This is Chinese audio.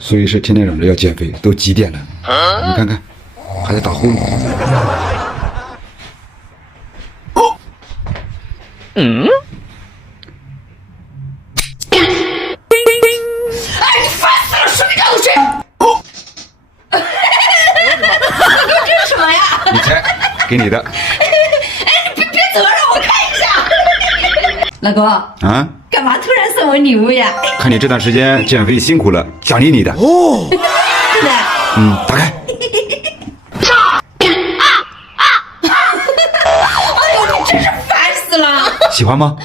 所以是天天嚷着要减肥，都几点了？你看看，还在打呼噜。嗯。哎，你烦死了！说你干我谁？这是什么呀？你猜，给你的。哎，你别走，让我看一下。老公啊？干嘛突然送我礼物呀？看你这段时间减肥辛苦了，奖励你的。哦，真的。打开。哎呦，你真是烦死了！喜欢吗？